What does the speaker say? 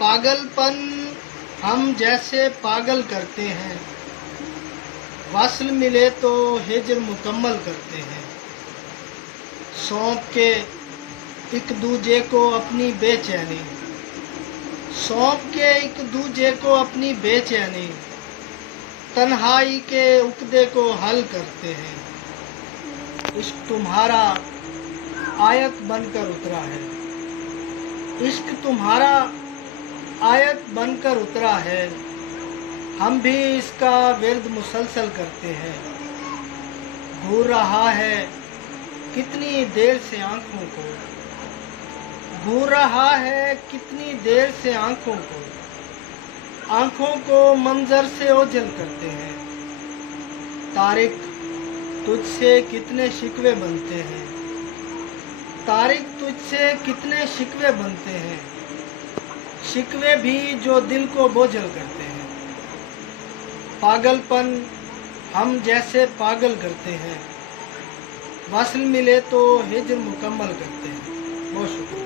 पागलपन हम जैसे पागल करते हैं, वस्ल मिले तो हिज्र मुकम्मल करते हैं। सौंप के एक दूजे को अपनी बेचैनी, सौंप के एक दूजे को अपनी बेचैनी, तन्हाई के उकदे को हल करते हैं। इश्क तुम्हारा आयत बनकर उतरा है, इश्क तुम्हारा आयत बनकर उतरा है। हम भी इसका विर्द मुसलसल करते हैं। घूर रहा है कितनी देर से आँखों को, घूर रहा है कितनी देर से आँखों को मंजर से ओझल करते हैं। तारिक तुझसे कितने शिकवे बनते हैं, तारिक तुझसे कितने शिकवे बनते हैं, शिकवे भी जो दिल को बोझल करते हैं। पागलपन हम जैसे पागल करते हैं, वस्ल मिले तो हिज्र मुकम्मल करते हैं। बहुत शुक्रिया।